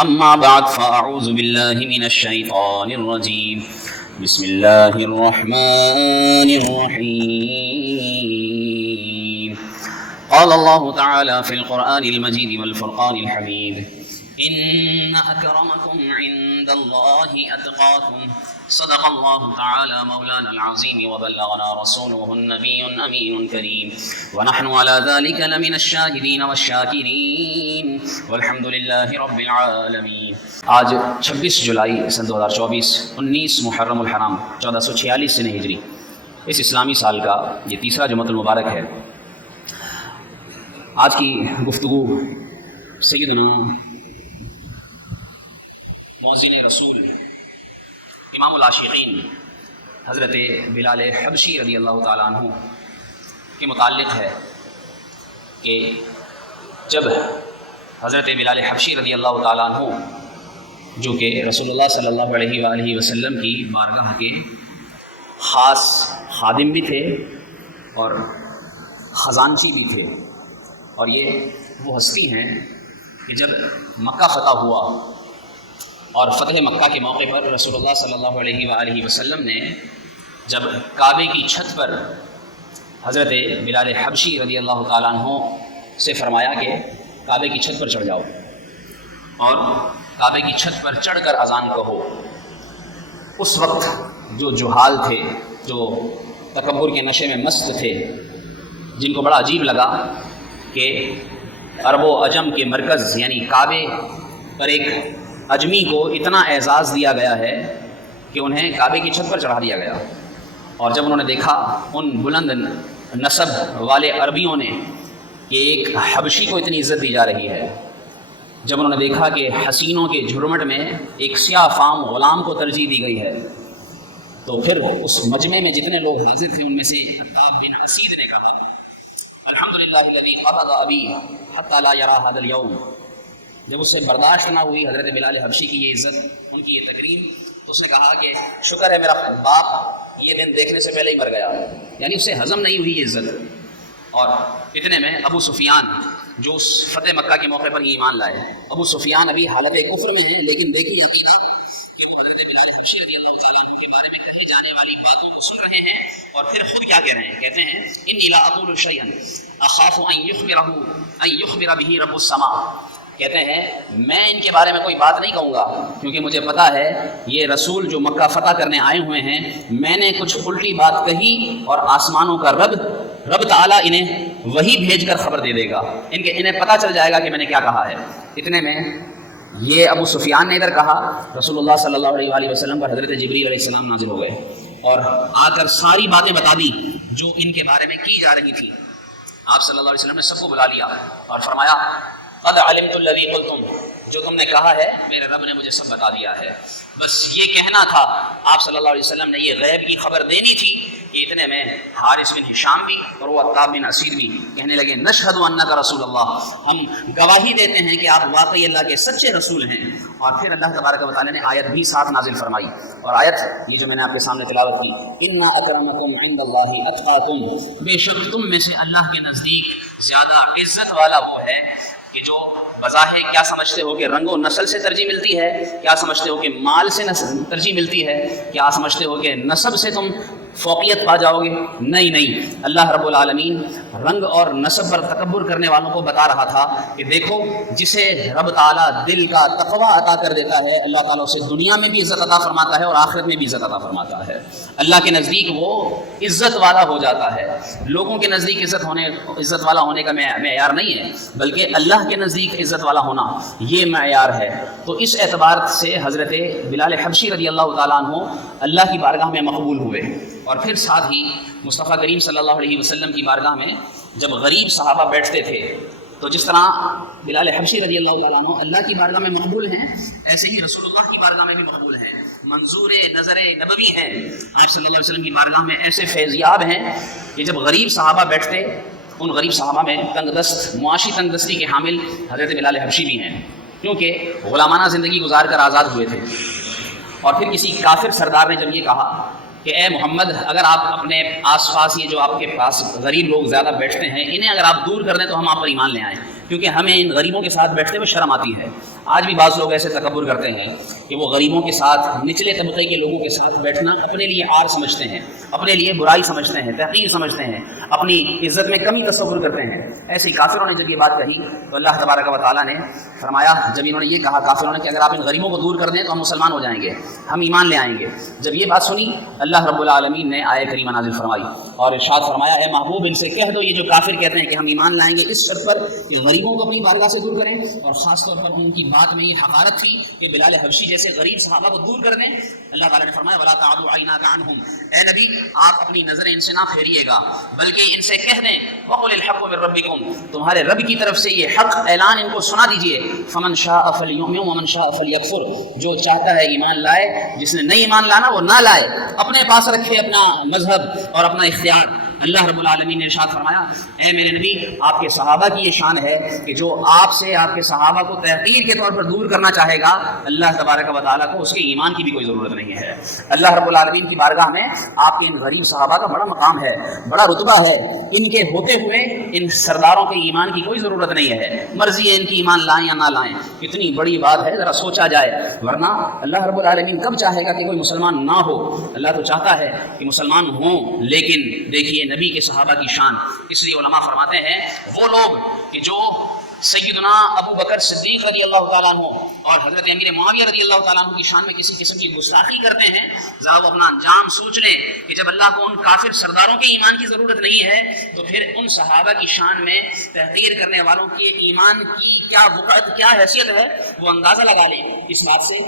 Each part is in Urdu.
أما بعد فأعوذ بالله من الشيطان الرجيم بسم الله الرحمن الرحيم قال الله تعالى في القرآن المجيد والفرقان الحميد إن أكرمكم عند الله أتقاكم صدق الله تعالى مولانا العظيم وبلغنا رسوله النبي الأمين الكريم ونحن على ذلك لمن الشاهدين والشاكرين والحمد لله رب العالمين۔ آج 26 جولائی سن 2024 19 محرم الحرام 1446 سن ہجری اس اسلامی سال کا یہ تیسرا جمعۃ المبارک ہے۔ آج کی گفتگو سیدنا مؤذن رسول امام العاشقین حضرت بلال حبشی رضی اللہ تعالیٰ عنہ کے متعلق ہے کہ جب حضرت بلال حبشی رضی اللہ تعالیٰ عنہ جو کہ رسول اللہ صلی اللہ علیہ وآلہ وسلم کی بارگاہ کے خاص خادم بھی تھے اور خزانچی بھی تھے، اور یہ وہ ہستی ہیں کہ جب مکہ فتح ہوا اور فتح مکہ کے موقع پر رسول اللہ صلی اللہ علیہ وآلہ وسلم نے جب کعبے کی چھت پر حضرت بلال حبشی رضی اللہ تعالیٰ عنہ سے فرمایا کہ کعبے کی چھت پر چڑھ جاؤ اور کعبے کی چھت پر چڑھ کر اذان کہو۔ اس وقت جو جہال تھے، جو تکبر کے نشے میں مست تھے، جن کو بڑا عجیب لگا کہ عرب و عجم کے مرکز یعنی کعبے پر ایک اجمی کو اتنا اعزاز دیا گیا ہے کہ انہیں کعبے کی چھت پر چڑھا دیا گیا، اور جب انہوں نے دیکھا ان بلند نسب والے عربیوں نے کہ ایک حبشی کو اتنی عزت دی جا رہی ہے، جب انہوں نے دیکھا کہ حسینوں کے جھرمٹ میں ایک سیاہ فام غلام کو ترجیح دی گئی ہے، تو پھر اس مجمع میں جتنے لوگ حاضر تھے ان میں سے عتاب بن اسید نے کہا الحمدللہ الذی قبض ابی حتی لا یری ھذا الیوم۔ جب اس سے برداشت نہ ہوئی حضرت بلال حبشی کی یہ عزت، ان کی یہ تکریم، تو اس نے کہا کہ شکر ہے میرا باپ یہ دن دیکھنے سے پہلے ہی مر گیا، یعنی اس سے ہضم نہیں ہوئی یہ عزت۔ اور اتنے میں ابو سفیان جو اس فتح مکہ کے موقع پر ایمان لائے، ابو سفیان ابھی حالت کفر میں ہیں، لیکن دیکھیے عقیدہ کہ وہ حضرت بلال حبشی رضی اللہ تعالیٰ عنہ کے بارے میں کہے جانے والی باتوں کو سن رہے ہیں، اور پھر خود کیا کہہ رہے ہیں؟ کہتے ہیں انی لا اقول شیئا اخاف ان یخبر به رب السماء۔ کہتے ہیں میں ان کے بارے میں کوئی بات نہیں کہوں گا کیونکہ مجھے پتا ہے یہ رسول جو مکہ فتح کرنے آئے ہوئے ہیں، میں نے کچھ الٹی بات کہی اور آسمانوں کا رب تعالیٰ انہیں وہی بھیج کر خبر دے دے گا، انہیں پتہ چل جائے گا کہ میں نے کیا کہا ہے۔ اتنے میں یہ ابو سفیان نے ادھر کہا، رسول اللہ صلی اللہ علیہ وآلہ وسلم پر حضرت جبریل علیہ السلام نازل ہو گئے اور آ کر ساری باتیں بتا دی جو ان کے بارے میں کی جا رہی تھی۔ آپ صلی اللہ علیہ وسلم نے سب کو بلا لیا اور فرمایا قد علمت الذی قلتم، جو تم نے کہا ہے میرے رب نے مجھے سب بتا دیا ہے، بس یہ کہنا تھا۔ آپ صلی اللہ علیہ وسلم نے یہ غیب کی خبر دینی تھی کہ اتنے میں حارث بن ہشام بھی اور وہ عتاب بن اسید بھی کہنے لگے نشہد انک رسول اللہ، ہم گواہی دیتے ہیں کہ آپ واقعی اللہ کے سچے رسول ہیں۔ اور پھر اللہ تبارک و تعالیٰ نے آیت بھی ساتھ نازل فرمائی، اور آیت یہ جو میں نے آپ کے سامنے تلاوت کی، ان اکرمکم عند اللہ اتقاکم، بے شک تم میں سے اللہ کے نزدیک زیادہ عزت والا وہ ہے کہ جو بظاہر کیا سمجھتے ہو کہ رنگ و نسل سے ترجیح ملتی ہے، کیا سمجھتے ہو کہ مال سے ترجیح ملتی ہے، کیا سمجھتے ہو کہ نسب سے تم فوقیت پا جاؤ گے؟ نہیں، اللہ رب العالمین رنگ اور نسب پر تکبر کرنے والوں کو بتا رہا تھا کہ دیکھو جسے رب تعالیٰ دل کا تقوی عطا کر دیتا ہے، اللہ تعالیٰ اسے دنیا میں بھی عزت عطا فرماتا ہے اور آخرت میں بھی عزت عطا فرماتا ہے۔ اللہ کے نزدیک وہ عزت والا ہو جاتا ہے، لوگوں کے نزدیک عزت والا ہونے کا معیار نہیں ہے، بلکہ اللہ کے نزدیک عزت والا ہونا یہ معیار ہے۔ تو اس اعتبار سے حضرت بلال حبشی رضی اللہ تعالیٰ عنہ اللہ کی بارگاہ میں مقبول ہوئے، اور پھر ساتھ ہی مصطفیٰ کریم صلی اللہ علیہ وسلم کی بارگاہ میں جب غریب صحابہ بیٹھتے تھے تو جس طرح بلال حبشی رضی اللہ تعالیٰ عنہ اللہ کی بارگاہ میں مقبول ہیں، ایسے ہی رسول اللہ کی بارگاہ میں بھی مقبول ہیں، منظور نظر نبوی ہیں۔ آپ صلی اللہ علیہ وسلم کی بارگاہ میں ایسے فیضیاب ہیں کہ جب غریب صحابہ بیٹھتے، ان غریب صحابہ میں تنگ دست معاشی تنگ دستی کے حامل حضرت بلال حبشی بھی ہیں، کیونکہ غلامانہ زندگی گزار کر آزاد ہوئے تھے۔ اور پھر کسی کافر سردار نے جب یہ کہا کہ اے محمد، اگر آپ اپنے آس پاس یہ جو آپ کے پاس غریب لوگ زیادہ بیٹھتے ہیں انہیں اگر آپ دور کر دیں تو ہم آپ پر ایمان لے آئیں، کیونکہ ہمیں ان غریبوں کے ساتھ بیٹھتے ہوئے شرم آتی ہے۔ آج بھی بعض لوگ ایسے تکبر کرتے ہیں کہ وہ غریبوں کے ساتھ، نچلے طبقے کے لوگوں کے ساتھ بیٹھنا اپنے لیے عار سمجھتے ہیں، اپنے لیے برائی سمجھتے ہیں، تحقیر سمجھتے ہیں، اپنی عزت میں کمی تصور کرتے ہیں۔ ایسے ہی کافروں نے جب یہ بات کہی تو اللہ تبارک و تعالیٰ نے فرمایا، جب انہوں نے یہ کہا کافروں نے کہ اگر آپ ان غریبوں کو دور کر دیں تو ہم مسلمان ہو جائیں گے، ہم ایمان لے آئیں گے، جب یہ بات سنی اللہ رب العالمین نے آیت کریمہ نازل فرمائی اور ارشاد فرمایا، اے محبوب ان سے کہہ دو یہ جو کافر کہتے ہیں کہ ہم ایمان لائیں گے اس شرط پر کہ غریبوں کو اپنی بارگاہ سے دور کریں، اور خاص طور پر ان کی بات میں یہ حقارت تھی کہ بلال حبشی جیسے غریب صحابہ کو دور کر دیں۔ اللہ تعالیٰ نے فرمایا وَلَا تَعْدُ عَيْنَاكَ عَنْهُمْ، اے نبی آپ اپنی نظریں ان سے نہ پھیریے گا، بلکہ ان سے کہہ دیں وَقُلِ الْحَقُّ مِن رَبِّكُمْ، تمہارے رب کی طرف سے یہ حق اعلان ان کو سنا دیجئے، فَمَنْ شَاءَ فَلْيُؤْمِنْ وَمَنْ شَاءَ فَلْيَكْفُرْ، جو چاہتا ہے ایمان لائے، جس نے نہیں ایمان لانا وہ نہ لائے، اپنے پاس رکھے اپنا مذہب اور اپنا اختیار۔ اللہ رب العالمین نے ارشاد فرمایا، اے میرے نبی آپ کے صحابہ کی یہ شان ہے کہ جو آپ سے آپ کے صحابہ کو تحقیر کے طور پر دور کرنا چاہے گا، اللہ تبارک و تعالیٰ کو اس کے ایمان کی بھی کوئی ضرورت نہیں ہے۔ اللہ رب العالمین کی بارگاہ میں آپ کے ان غریب صحابہ کا بڑا مقام ہے، بڑا رتبہ ہے، ان کے ہوتے ہوئے ان سرداروں کے ایمان کی کوئی ضرورت نہیں ہے، مرضی ہے ان کی ایمان لائیں یا نہ لائیں۔ کتنی بڑی بات ہے، ذرا سوچا جائے، ورنہ اللہ رب العالمین کب چاہے گا کہ کوئی مسلمان نہ ہو؟ اللہ تو چاہتا ہے کہ مسلمان ہوں، لیکن دیکھیے نبی کے صحابہ کی شان، اس لیے علماء فرماتے ہیں وہ لوگ کہ جو سیدنا ابو بکر صدیق رضی اللہ تعالیٰ عنہ اور حضرت امیر معاویہ رضی اللہ تعالیٰ عنہ کی شان میں کسی قسم کی گستاخی کرتے ہیں، ذرا وہ اپنا انجام سوچ لیں کہ جب اللہ کو ان کافر سرداروں کے ایمان کی ضرورت نہیں ہے تو پھر ان صحابہ کی شان میں تحقیر کرنے والوں کے ایمان کی کیا وقعت، کیا حیثیت ہے، وہ اندازہ لگا لیں اس بات سے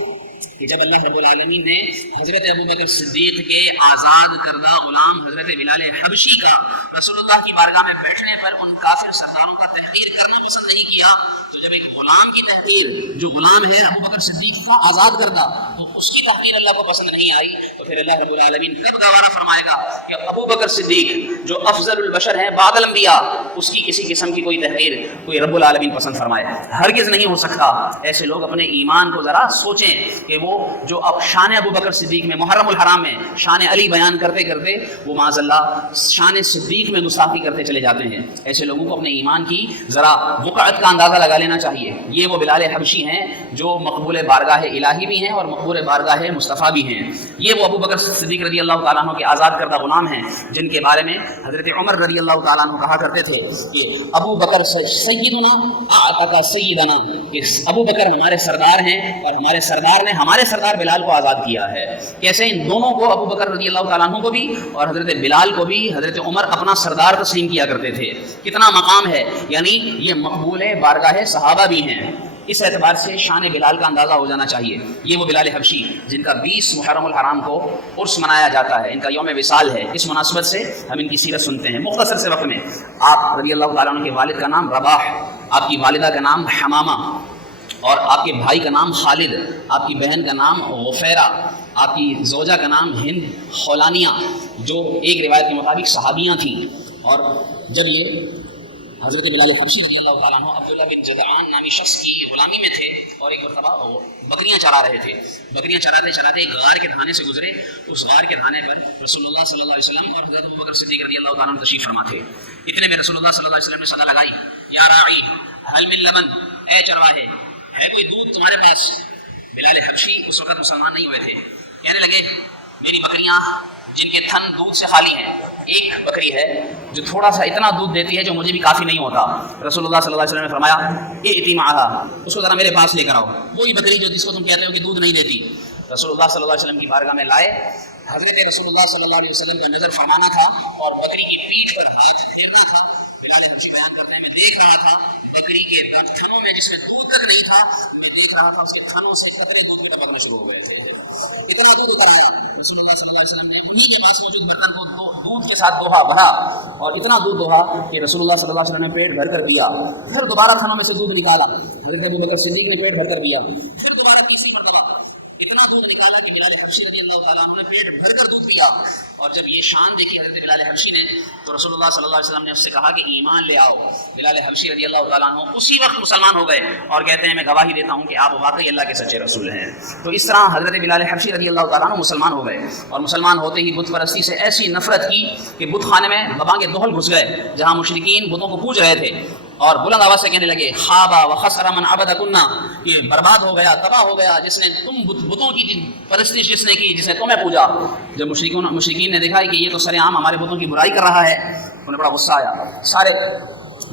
کہ جب اللہ رب العالمین نے حضرت ابو بکر صدیق کے آزاد کردہ غلام حضرت بلال حبشی کا رسول اللہ کی بارگاہ میں بیٹھنے پر ان کافر سرداروں کا تحقیر کرنا پسند نہیں کیا، تو جب ایک غلام کی تحقیر، جو غلام ہے ابو بکر صدیق کا آزاد کردہ، تو اس کی تحقیر اللہ کو پسند نہیں آئی، تو پھر اللہ رب العالمین کب گوارا فرمائے گا کہ ابو بکر صدیق جو افضل البشر ہیں بعد الانبیاء، اس کی کسی قسم کی کوئی تحقیر کوئی رب العالمین پسند فرمائے؟ ہرگز نہیں ہو سکتا۔ ایسے لوگ اپنے ایمان کو ذرا سوچیں کہ وہ جو اب شان ابو بکر صدیق میں، محرم الحرام میں شان علی بیان کرتے کرتے وہ معاذ اللہ شان صدیق میں گستاخی کرتے چلے جاتے ہیں۔ ایسے لوگوں کو اپنے ایمان کی ذرا وقعت کا اندازہ لگا لینا چاہیے۔ یہ وہ بلال حبشی ہیں جو مقبول بارگاہ الہی بھی ہیں اور مقبول بارگاہ مصطفیٰ بھی ہیں۔ یہ وہ ابو بکر صدیق رضی اللہ تعالیٰ عنہ کے آزاد کردہ غلام ہیں جن کے بارے میں حضرت عمر رضی اللہ تعالیٰ عنہ کہا کرتے تھے کہ ابو بکر سیدنا اعتق سیدنا، کہ ابو بکر ہمارے سردار ہیں اور ہمارے سردار نے ہمارے سردار بلال کو آزاد کیا ہے۔ کیسے ان دونوں کو، ابو بکر رضی اللہ تعالیٰ عنہ کو بھی اور حضرت بلال کو بھی حضرت عمر اپنا سردار تسلیم کیا کرتے تھے۔ کتنا مقام ہے، یعنی یہ مقبول بارگاہ صحابہ بھی ہیں۔ اس اعتبار سے شان بلال کا اندازہ ہو جانا چاہیے۔ یہ وہ بلال حبشی جن کا 20 محرم الحرام کو عرس منایا جاتا ہے، ان کا یوم وصال ہے۔ اس مناسبت سے ہم ان کی سیرت سنتے ہیں۔ مختصر سے وقت میں آپ رضی اللہ تعالیٰ عنہ کے والد کا نام رباح، آپ کی والدہ کا نام حمامہ، اور آپ کے بھائی کا نام خالد، آپ کی بہن کا نام غفیرہ، آپ کی زوجہ کا نام ہند خولانیہ، جو ایک روایت کے مطابق صحابیاں تھیں۔ اور جب یہ حضرت بلال حبشی رضی اللہ تعالیٰ عنہ عبداللہ بن جدعان نامی شخص کی غلامی میں تھے اور ایک مرتبہ بکریاں چرا رہے تھے، بکریاں چراتے چراتے ایک غار کے دھانے سے گزرے۔ اس غار کے دھانے پر رسول اللہ صلی اللہ علیہ وسلم اور حضرت ابو بکر صدیق رضی اللہ تعالیٰ عنہ تشریف فرما تھے۔ اتنے میں رسول اللہ صلی اللہ علیہ وسلم نے صدا لگائی، یا راعی هل من لبن، اے چرواہے ہے کوئی دودھ تمہارے پاس؟ بلال حبشی اس وقت مسلمان نہیں ہوئے تھے، کہنے لگے میری بکریاں جن کے تھن دودھ سے خالی ہیں، ایک بکری ہے جو تھوڑا سا اتنا دودھ دیتی ہے جو مجھے بھی کافی نہیں ہوتا۔ رسول اللہ صلی اللہ علیہ وسلم نے فرمایا ائتی معہا، اس کو ذرا میرے پاس لے کر آؤ، وہی بکری جو جس کو تم کہتے ہو کہ دودھ نہیں دیتی۔ رسول اللہ صلی اللہ علیہ وسلم کی بارگاہ میں لائے، حضرت رسول اللہ صلی اللہ علیہ وسلم کا نظر فرمانا تھا اور بکری کی پیٹھ پر ہاتھ پھیرنا تھا۔ بلال حبشی بیان کرتے ہیں میں دیکھ رہا تھا بکری کے تھنوں میں جس میں دودھ تک نہیں تھا، میں دیکھ رہا تھا اس کے تھنوں سے قطرے دودھ کے ٹپکنا شروع ہو گئے تھے۔ اتنا دودھ اتر آیا، رسول اللہ صلی اللہ علیہ وسلم نے انہی کے پاس موجود برتن کو دودھ کے ساتھ دوہا بھرا، اور اتنا دودھ دوہا کہ رسول اللہ صلی اللہ علیہ وسلم نے پیٹ بھر کر پیا۔ پھر دوبارہ تھنوں میں سے دودھ نکالا، حضرت ابو بکر صدیق نے پیٹ بھر کر پیا۔ پھر دوبارہ تیسری مرتبہ اتنا دودھ نکالا کہ بلال حبشی رضی اللہ تعالیٰ عنہ نے پیٹ بھر کر دودھ پیا۔ اور جب یہ شان دیکھی حضرت بلال حبشی نے تو رسول اللہ صلی اللہ علیہ وسلم نے اس سے کہا کہ ایمان لے آؤ۔ بلال حبشی رضی اللہ تعالیٰ عنہ اسی وقت مسلمان ہو گئے اور کہتے ہیں میں گواہی دیتا ہوں کہ آپ واقعی اللہ کے سچے رسول ہیں۔ تو اس طرح حضرت بلال حبشی رضی اللہ تعالیٰ عنہ مسلمان ہو گئے، اور مسلمان ہوتے ہی بت پرستی سے ایسی نفرت کی کہ بت خانے میں ببانگ دوحل گھس گئے جہاں مشرکین بتوں کو پوج رہے تھے، اور بلند آواز سے کہنے لگے خابا و خسر من عبد کننا، کہ برباد ہو گیا، تباہ ہو گیا جس نے تم بتوں کی پرستش جس نے کی، جس نے تمہیں پوجا۔ جب مشرکین نے دیکھا کہ یہ تو سر عام ہمارے بتوں کی برائی کر رہا ہے، انہیں بڑا غصہ آیا، سارے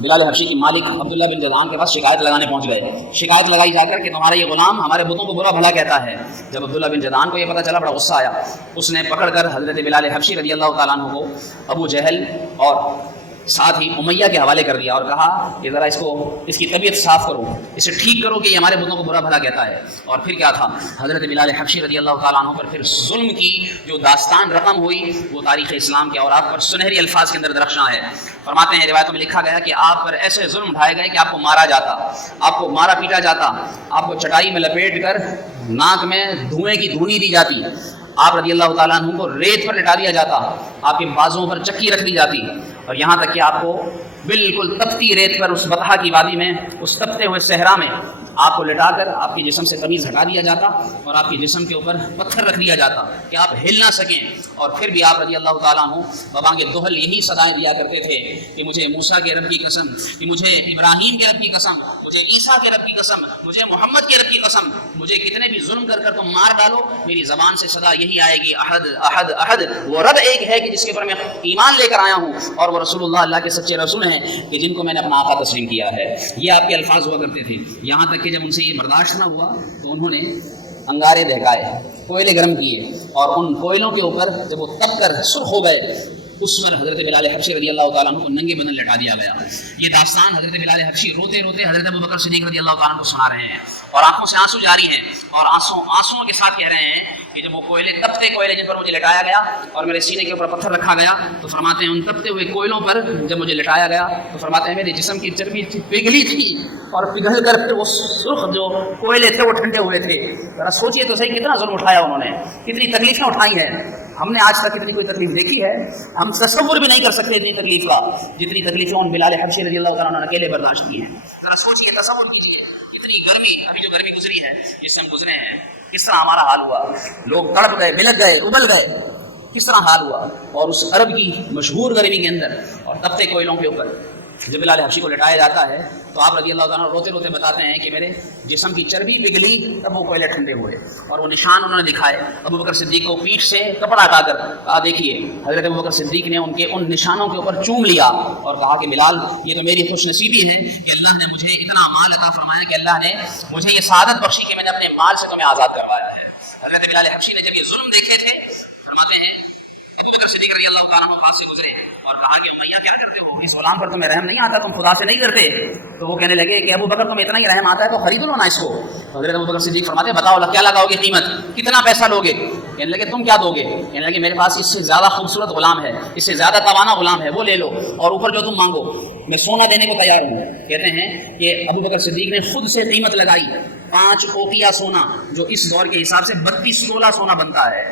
بلال حبشی کے مالک عبداللہ بن جدعان کے پاس شکایت لگانے پہنچ گئے، شکایت لگائی جا کر کہ تمہارا یہ غلام ہمارے بتوں کو برا بھلا کہتا ہے۔ جب عبداللہ بن جدعان کو یہ پتہ چلا بڑا غصہ آیا، اس نے پکڑ کر حضرت بلال حبشی رضی اللہ تعالیٰ عنہ کو ابو جہل اور ساتھ ہی امیہ کے حوالے کر دیا اور کہا کہ ذرا اس کی طبیعت صاف کرو، اسے ٹھیک کرو کہ یہ ہمارے بتوں کو برا بھلا کہتا ہے۔ اور پھر کیا تھا، حضرت بلال حبشی رضی اللہ تعالیٰ عنہ پر پھر ظلم کی جو داستان رقم ہوئی وہ تاریخ اسلام کے اوراق پر سنہری الفاظ کے اندر درخشاں ہے۔ فرماتے ہیں روایتوں میں لکھا گیا کہ آپ پر ایسے ظلم اٹھائے گئے کہ آپ کو مارا جاتا، آپ کو مارا پیٹا جاتا، آپ کو چٹائی میں لپیٹ کر ناک میں دھوئیں کی دھونی دی جاتی، آپ رضی اللہ تعالیٰ عنہ کو ریت پر لٹا دیا جاتا، آپ کے بازوں پر چکی رکھ دی جاتی، اور یہاں تک کہ آپ کو بالکل تپتی ریت پر اس بطحا کی وادی میں، اس تپتے ہوئے صحرا میں آپ کو لٹا کر آپ کے جسم سے قمیض ہٹا دیا جاتا اور آپ کے جسم کے اوپر پتھر رکھ دیا جاتا کہ آپ ہل نہ سکیں۔ اور پھر بھی آپ رضی اللہ تعالیٰ عنہ ببانگ دوہل یہی صدائیں دیا کرتے تھے کہ مجھے موسیٰ کے رب کی قسم، کہ مجھے ابراہیم کے رب کی قسم، مجھے عیسیٰ کے رب کی قسم، مجھے محمد کے رب کی قسم، مجھے کتنے بھی ظلم کر کر تم مار ڈالو، میری زبان سے صدا یہی آئے گی احد احد احد، وہ رب ایک ہے کہ جس کے اوپر میں ایمان لے کر آیا ہوں، اور وہ رسول اللہ کے سچے رسول ہیں کہ جن کو میں نے اپنا آقا تسلیم کیا ہے۔ یہ آپ کے الفاظ ہوا کرتے تھے، یہاں تک کہ جب ان سے یہ برداشت نہ ہوا تو انہوں نے انگارے دہکائے، کوئلے گرم کیے، اور ان کوئلوں کے اوپر جب وہ تپ کر سرخ ہو گئے اس پر حضرت بلال حبشی رضی اللہ تعالیٰ عنہ کو ننگے بدن لٹا دیا گیا۔ یہ داستان حضرت بلال حبشی روتے روتے حضرت ابوبکر صدیق رضی اللہ تعالیٰ عنہ کو سنا رہے ہیں، اور آنکھوں سے آنسو جاری ہیں، اور آنسوؤں کے ساتھ کہہ رہے ہیں کہ جب وہ کوئلے، تپتے کوئلے جن پر مجھے لٹایا گیا اور میرے سینے کے اوپر پتھر رکھا گیا، تو فرماتے ہیں ان تپتے ہوئے کوئلوں پر جب مجھے لٹایا گیا تو فرماتے ہیں میرے جسم کی چربی پگھلی تھی، اور پگھل کر پھر وہ سرخ جو کوئلے تھے وہ ٹھنڈے ہوئے تھے۔ ذرا سوچئے تو صحیح کتنا ظلم اٹھایا انہوں نے، کتنی تکلیفیں اٹھائی ہیں۔ ہم نے آج تک اتنی کوئی تکلیف دیکھی ہے؟ ہم تصور بھی نہیں کر سکتے اتنی تکلیف کا جتنی تکلیفیں ان بلال حبشی رضی اللہ تعالیٰ عنہ نے اکیلے برداشت کی ہیں۔ ذرا سوچئے، تصور کیجئے اتنی گرمی، ابھی جو گرمی گزری ہے جس سے ہم گزرے ہیں، کس طرح ہمارا حال ہوا، لوگ تڑپ گئے، بلک گئے، ابل گئے، کس طرح حال ہوا، اور اس عرب کی مشہور گرمی کے اندر اور تپتے کوئلوں کے اوپر جب بلال حبشی کو لٹایا جاتا ہے تو آپ رضی اللہ تعالیٰ روتے روتے بتاتے ہیں کہ میرے جسم کی چربی پگھلی تب وہ کوئلے ٹھنڈے ہوئے، اور وہ نشان انہوں نے دکھائے ابوبکر صدیق کو پیٹھ سے کپڑا ہٹا کر کہا دیکھیے، حضرت ابوبکر صدیق نے ان کے ان نشانوں کے اوپر چوم لیا اور کہا کہ بلال یہ تو میری خوش نصیبی ہے کہ اللہ نے مجھے اتنا مال عطا فرمایا، کہ اللہ نے مجھے یہ سعادت بخشی کہ میں نے اپنے مال سے تمہیں آزاد کروایا ہے۔ حضرت بلال حبشی نے جب یہ ظلم دیکھے تھے، فرماتے ہیں ابوبکر صدیق رضی اللہ تعالیٰ عنہ پاس سے گزرے اور کہا کہ امیہ کیا کرتے ہو، اس غلام پر تمہیں رحم نہیں آتا، تم خدا سے نہیں ڈرتے؟ تو وہ کہنے لگے کہ ابوبکر تمہیں اتنا ہی رحم آتا ہے تو خرید لو نا اس کو۔ حضرت ابوبکر صدیق فرماتے ہیں بتاؤ کیا لگاؤ گے قیمت، کتنا پیسہ لوگے؟ کہنے لگے تم کیا دو گے؟ کہنے لگے میرے پاس اس سے زیادہ خوبصورت غلام ہے، اس سے زیادہ توانا غلام ہے، وہ لے لو، اور اوپر جو تم مانگو میں سونا دینے کو تیار ہوں۔ کہتے ہیں کہ ابوبکر صدیق نے خود سے قیمت لگائی 5 اوقیہ سونا، جو اس دور کے حساب سے 32 تولہ سونا بنتا ہے،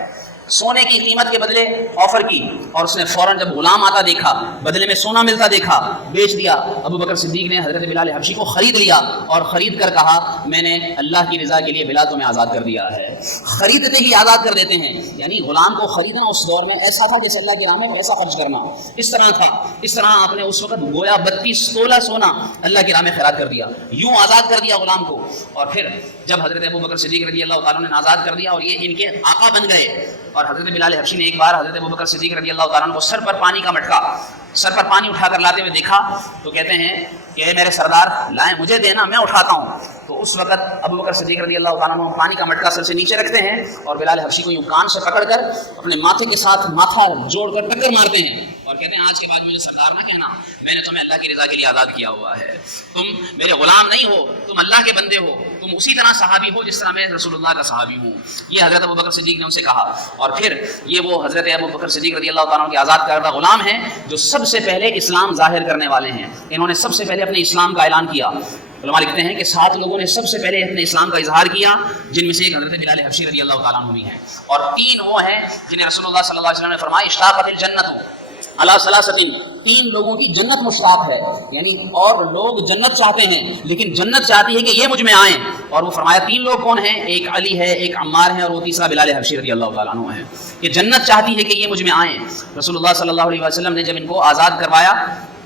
سونے کی قیمت کے بدلے آفر کی، اور اس نے فوراً جب غلام آتا دیکھا، بدلے میں سونا ملتا دیکھا، بیچ دیا۔ ابوبکر صدیق نے حضرت بلال حبشی کو خرید لیا اور خرید کر کہا میں نے اللہ کی رضا کے لیے بلال تمہیں آزاد کر دیا ہے۔ خریدتے ہی آزاد کر دیتے ہیں، یعنی غلام کو خریدنا اس دور میں ایسا تھا جیسے اللہ کے راہ میں پیسہ خرچ کرنا، اس طرح تھا۔ اس طرح آپ نے اس وقت گویا 32 تولہ سونا اللہ کے راہ میں خیرات کر دیا، یوں آزاد کر دیا غلام کو۔ اور پھر جب حضرت ابوبکر صدیق رضی اللہ تعالیٰ نے آزاد کر دیا اور یہ ان کے آقا بن گئے، اور حضرت بلال حبشی نے ایک بار حضرت ابوبکر صدیق رضی اللہ تعالیٰ عنہ کو سر پر پانی کا مٹکا، سر پر پانی اٹھا کر لاتے ہوئے دیکھا تو کہتے ہیں کہ اے میرے سردار لائیں مجھے دینا، میں اٹھاتا ہوں۔ تو اس وقت ابوبکر صدیق رضی اللہ تعالیٰ عنہ پانی کا مٹکا سر سے نیچے رکھتے ہیں اور بلال حبشی کو یوں کان سے پکڑ کر اپنے ماتھے کے ساتھ ماتھا جوڑ کر ٹکر مارتے ہیں اور کہتے ہیں آج کے بعد مجھے سردار نہ کہنا، میں نے تمہیں اللہ کی رضا کے لیے آزاد کیا ہوا ہے، تم میرے غلام نہیں ہو، تم اللہ کے بندے ہو، تم اسی طرح صحابی ہو جس طرح میں رسول اللہ کا صحابی ہوں۔ یہ حضرت ابوبکر صدیق نے ان سے کہا، اور پھر یہ وہ حضرت ابوبکر صدیق رضی اللہ تعالیٰ عنہ کے آزاد کردہ غلام ہیں جو سب سے پہلے اسلام ظاہر کرنے والے ہیں، انہوں نے سب سے پہلے اپنے اسلام کا اعلان کیا۔ علماء لکھتے ہیں کہ 7 لوگوں نے سب سے پہلے اپنے اسلام کا اظہار کیا، جن میں سے ایک حضرت بلال حبشی رضی اللہ تعالیٰ عنہ بھی ہیں، اور 3 وہ ہیں جنہیں رسول اللہ صلی اللہ علیہ وسلم نے فرمایا اشتاقت الجنت علی ثلاثۃ، 3 لوگوں کی جنت مشتاق ہے، یعنی اور لوگ جنت چاہتے ہیں لیکن جنت چاہتی ہے کہ یہ مجھ میں آئیں، اور وہ فرمایا 3 لوگ کون ہیں، ایک علی ہے، ایک عمار ہے، اور وہ تیسرا بلال حبشی رضی اللہ تعالیٰ عنہ ہے، کہ جنت چاہتی ہے کہ یہ مجھ میں آئیں۔ رسول اللہ صلی اللہ علیہ وسلم نے جب ان کو آزاد کروایا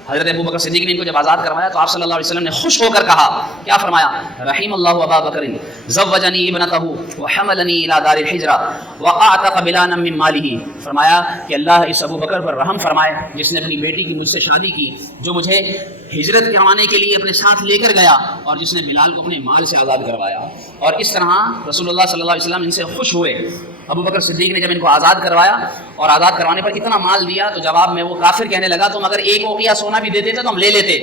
حضرت ابو بکر صدیق نے ان کو جب آزاد کروایا تو آپ صلی اللہ علیہ وسلم نے خوش ہو کر کہا، کیا فرمایا؟ رحیم اللہ ابا بکر زوجنی ابنتہ وحملنی الی دار الحجرہ واعتق بلالا من مالہ. فرمایا کہ اللہ اس ابو بکر پر رحم فرمائے جس نے اپنی بیٹی کی مجھ سے شادی کی، جو مجھے ہجرت کروانے کے لیے اپنے ساتھ لے کر گیا، اور جس نے بلال کو اپنے مال سے آزاد کروایا. اور اس طرح رسول اللہ صلی اللہ علیہ وسلم ان سے خوش ہوئے. ابو بکر صدیق نے جب ان کو آزاد کروایا اور آزاد کروانے پر اتنا مال دیا تو جواب میں وہ کافر کہنے لگا تم اگر ایک اوقیہ سونا بھی دیتے تھے تو ہم لے لیتے.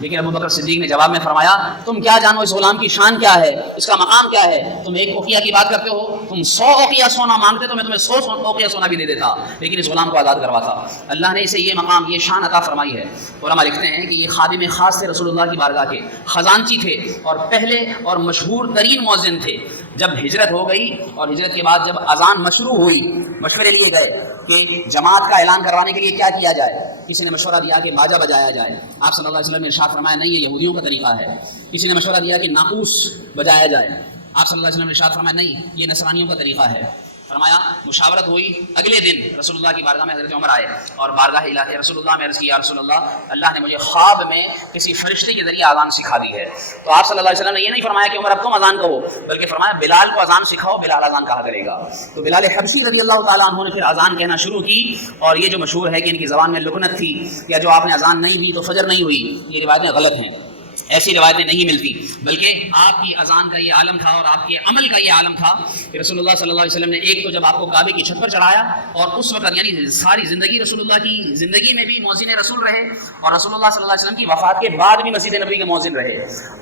لیکن ابو بکر صدیق نے جواب میں فرمایا تم کیا جانو اس غلام کی شان کیا ہے، اس کا مقام کیا ہے؟ تم ایک اوقیہ کی بات کرتے ہو، تم 100 اوقیہ سونا مانگتے تو میں تمہیں 100 اوقیہ سونا بھی دے دیتا، لیکن اس غلام کو آزاد کرواتا. اللہ نے اسے یہ مقام، یہ شان عطا فرمائی ہے. علماء لکھتے ہیں کہ یہ خادم خاص تھے رسول اللہ کی بارگاہ کے، خزانچی تھے اور پہلے اور مشہور ترین مؤذن تھے. جب ہجرت ہو گئی اور ہجرت کے بعد جب اذان مشروع ہوئی، مشورے لیے گئے کہ جماعت کا اعلان کروانے کے لیے کیا کیا جائے. کسی نے مشورہ دیا کہ باجا بجایا جائے. آپ صلی اللہ علیہ وسلم نے ارشاد فرمایا نہیں یہ یہودیوں کا طریقہ ہے. کسی نے مشورہ دیا کہ ناقوس بجایا جائے. آپ صلی اللہ علیہ وسلم نے ارشاد فرمایا نہیں یہ نصرانیوں کا طریقہ ہے. فرمایا مشاورت ہوئی. اگلے دن رسول اللہ کی بارگاہ میں حضرت عمر آئے اور بارگاہ الہی رسول اللہ میں عرض کی یا رسول اللہ نے مجھے خواب میں کسی فرشتے کے ذریعے اذان سکھا دی ہے. تو آپ صلی اللہ علیہ وسلم نے یہ نہیں فرمایا کہ عمر اب تم اذان کہو، بلکہ فرمایا بلال کو اذان سکھاؤ، بلال اذان کہا کرے گا. تو بلال حبشی رضی اللہ تعالیٰ عنہ نے پھر اذان کہنا شروع کی. اور یہ جو مشہور ہے کہ ان کی زبان میں لکنت تھی یا جو آپ نے اذان نہیں دی تو فجر نہیں ہوئی، یہ روایتیں غلط ہیں. ایسی روایتیں نہیں ملتی، بلکہ آپ کی اذان کا یہ عالم تھا اور آپ کے عمل کا یہ عالم تھا کہ رسول اللہ صلی اللہ علیہ وسلم نے ایک تو جب آپ کو کعبے کی چھت پر چڑھایا اور اس وقت یعنی ساری زندگی رسول اللہ کی زندگی میں بھی مؤذن رسول رہے اور رسول اللہ صلی اللہ علیہ وسلم کی وفات کے بعد بھی مسجد نبوی کے مؤذن رہے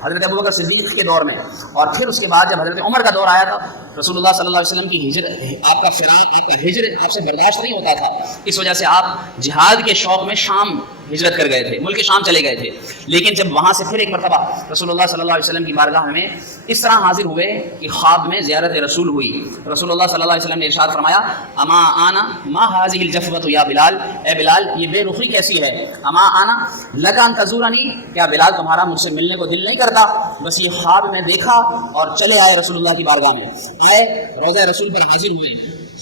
حضرت ابو بکر صدیق کے دور میں. اور پھر اس کے بعد جب حضرت عمر کا دور آیا تھا رسول اللہ صلی اللہ علیہ وسلم کی ہجرت، آپ کا فراق، آپ کا ہجرت آپ سے برداشت نہیں ہوتا تھا. اس وجہ سے آپ جہاد کے شوق میں شام ہجرت کر گئے تھے، ملک شام چلے گئے تھے. لیکن جب وہاں سے پھر ایک مرتبہ رسول اللہ صلی اللہ علیہ وسلم کی بارگاہ میں اس طرح حاضر ہوئے کہ خواب میں زیارت رسول ہوئی. رسول اللہ صلی اللہ علیہ وسلم نے ارشاد فرمایا اما آنا ما هذه الجفوة یا بلال، اے بلال یہ بے رخی کیسی ہے؟ اما آنا لک ان تزورنی، کیا بلال تمہارا مجھ سے ملنے کو دل نہیں کرتا؟ بس یہ خواب میں دیکھا اور چلے آئے رسول اللہ کی بارگاہ میں. آئے روضہ رسول پر حاضر ہوئے،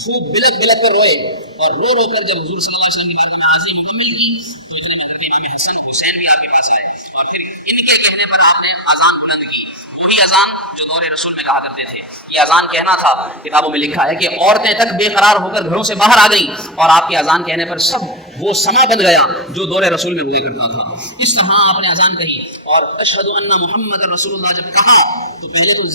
خوب بلک بلک کر روئے اور رو کر جب حضور صلی اللہ علیہ وسلم کی بارگاہ میں حاضری مکمل کی تو اتنے میں حضرت امام حسن حسین بھی آپ کے پاس آئے اور پھر ان کے کہنے پر آپ نے اذان بلند کی. وہی اذان جو دور رسول میں کہا کرتے تھے. یہ اذان کہنا تھا، کتابوں میں لکھا ہے کہ عورتیں تک بے قرار ہو کر گھروں سے باہر آ گئیں اور آپ کے اذان کہنے پر سب وہ سما بن گیا جو دور رسول میں ہوا کرتا تھا. اس طرح آپ نے اذان کہی اور اشہد ان محمد رسول اللہ جب کہا تو پہلے تو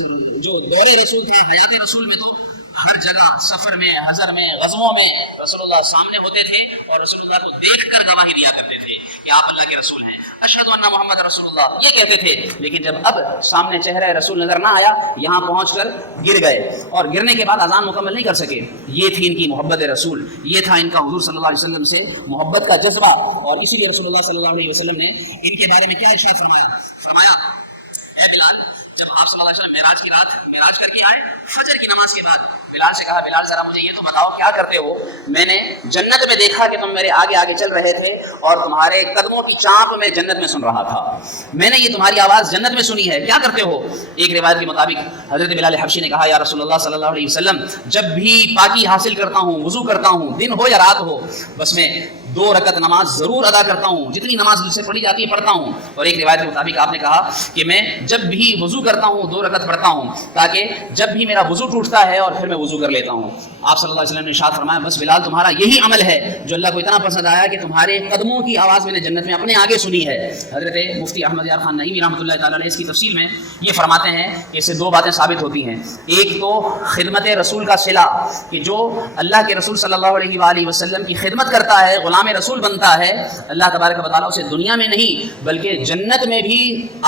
جو دور رسول تھا، حیات رسول میں تو ہر جگہ سفر میں، حضر میں، غزووں میں رسول اللہ سامنے ہوتے تھے اور رسول اللہ کو دیکھ کر گواہی دیا کرتے تھے کہ آپ اللہ کے رسول ہیں. اشہد ان محمد رسول اللہ یہ کہتے تھے. لیکن جب اب سامنے چہرہ رسول نظر نہ آیا، یہاں پہنچ کر گر گئے اور گرنے کے بعد اذان مکمل نہیں کر سکے. یہ تھی ان کی محبت رسول، یہ تھا ان کا حضور صلی اللہ علیہ وسلم سے محبت کا جذبہ. اور اسی لیے رسول اللہ صلی اللہ علیہ وسلم نے ان کے بارے میں کیا ارشاد فرمایا اے بلال جب آپ صلی اللہ علیہ وسلم معراج کی رات معراج کر کے آئے فجر کی نماز کے بعد بلال سے کہا بلال ذرا مجھے یہ تو بتاؤ کیا کرتے ہو؟ میں نے جنت میں دیکھا کہ تم میرے آگے آگے چل رہے تھے اور تمہارے قدموں کی چانپ میں جنت میں سن رہا تھا. میں نے یہ تمہاری آواز جنت میں سنی ہے، کیا کرتے ہو؟ ایک روایت کے مطابق حضرت بلال حبشی نے کہا یا رسول اللہ صلی اللہ علیہ وسلم جب بھی پاکی حاصل کرتا ہوں، وضو کرتا ہوں، دن ہو یا رات ہو، بس میں 2 رکعت نماز ضرور ادا کرتا ہوں، جتنی نماز مجھ سے پڑھی جاتی ہے پڑھتا ہوں. اور ایک روایت کے مطابق آپ نے کہا کہ میں جب بھی وضو کرتا ہوں 2 رکعت پڑھتا ہوں تاکہ جب بھی میرا وضو ٹوٹتا ہے اور پھر میں وضو کر لیتا ہوں. آپ صلی اللہ علیہ وسلم نے ارشاد فرمایا بس بلال تمہارا یہی عمل ہے جو اللہ کو اتنا پسند آیا کہ تمہارے قدموں کی آواز میں نے جنت میں اپنے آگے سنی ہے. حضرت مفتی احمد یار خان نعیمی رحمۃ اللہ تعالیٰ علیہ اس کی تفصیل میں یہ فرماتے ہیں کہ اس سے 2 باتیں ثابت ہوتی ہیں. ایک تو خدمت رسول کا صلہ کہ جو اللہ کے رسول صلی اللہ علیہ وآلہ وسلم کی خدمت کرتا ہے، غلام رسول بنتا ہے، اللہ تبارک و تعالیٰ اسے دنیا میں نہیں بلکہ جنت میں بھی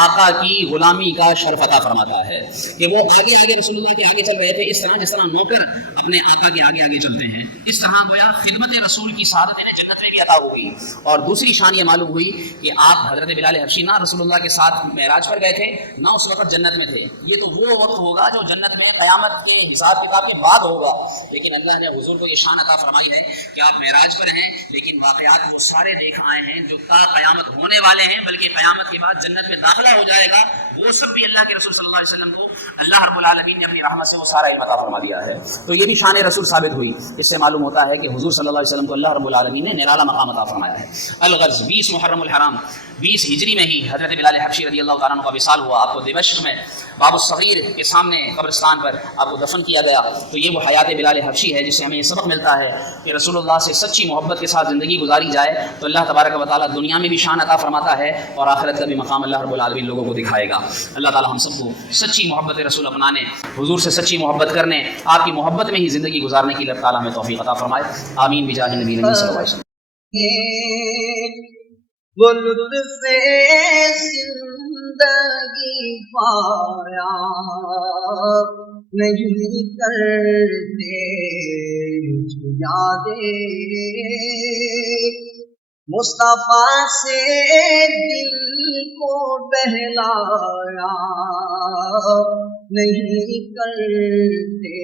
آقا کی غلامی کا شرف عطا فرماتا ہے کہ وہ آگے آگے رسول اللہ کے آگے چل رہے تھے اس طرح جس طرح نوکر اپنے آقا کے آگے آگے چلتے ہیں. اس طرح گویا خدمت رسول کی سعادت انہیں جنت میں بھی عطا ہوگی. اور دوسری شان یہ معلوم ہوئی کہ آپ حضرت بلال حبشی نہ رسول اللہ کے ساتھ معراج پر گئے تھے نہ اس وقت جنت میں تھے. یہ تو وہ وقت ہوگا جو جنت میں قیامت کے حساب کتاب کے بعد ہوگا. لیکن اللہ نے حضور کو یہ شان عطا فرمائی ہے کہ آپ معراج پر ہیں لیکن واقعات وہ سارے دیکھ آئے ہیں جو تا قیامت ہونے والے ہیں، بلکہ قیامت کے بعد جنت میں داخلہ ہو جائے گا وہ سب بھی اللہ کے رسول صلی اللہ علیہ وسلم کو اللہ رب العالمین نے اپنی رحمت سے وہ سارا علم عطا فرما دیا ہے. تو یہ بھی شان رسول ثابت ہوئی. اس سے معلوم ہوتا ہے کہ حضور صلی اللہ علیہ وسلم کو اللہ رب العالمین نے نرالا مقام عطا فرمایا ہے. الغرض 20 محرم الحرام 20 ہجری میں ہی حضرت بلال حبشی رضی اللہ تعالیٰ عنہ کا وصال ہوا. آپ کو دمشق میں باب الصغیر کے سامنے قبرستان پر آپ کو دفن کیا گیا. تو یہ وہ حیات بلال حبشی ہے جس سے ہمیں یہ سبق ملتا ہے کہ رسول اللہ سے سچی محبت کے ساتھ زندگی گزاری جائے تو اللہ تبارک و تعالیٰ دنیا میں بھی شان عطا فرماتا ہے اور آخرت کا بھی مقام اللہ رب العالمین لوگوں کو دکھائے گا. اللہ تعالیٰ ہم سب کو سچی محبت رسول اپنانے، حضور سے سچی محبت کرنے، آپ کی محبت میں ہی زندگی گزارنے کی اللہ تعالیٰ ہمیں توفیق عطا فرمائے. آمین بجاہ نبی صلی اللہ علیہ وسلم. وہ لطف زندگی پایا نہیں کرتے یادیں، مصطفیٰ سے دل کو بہلایا نہیں کرتے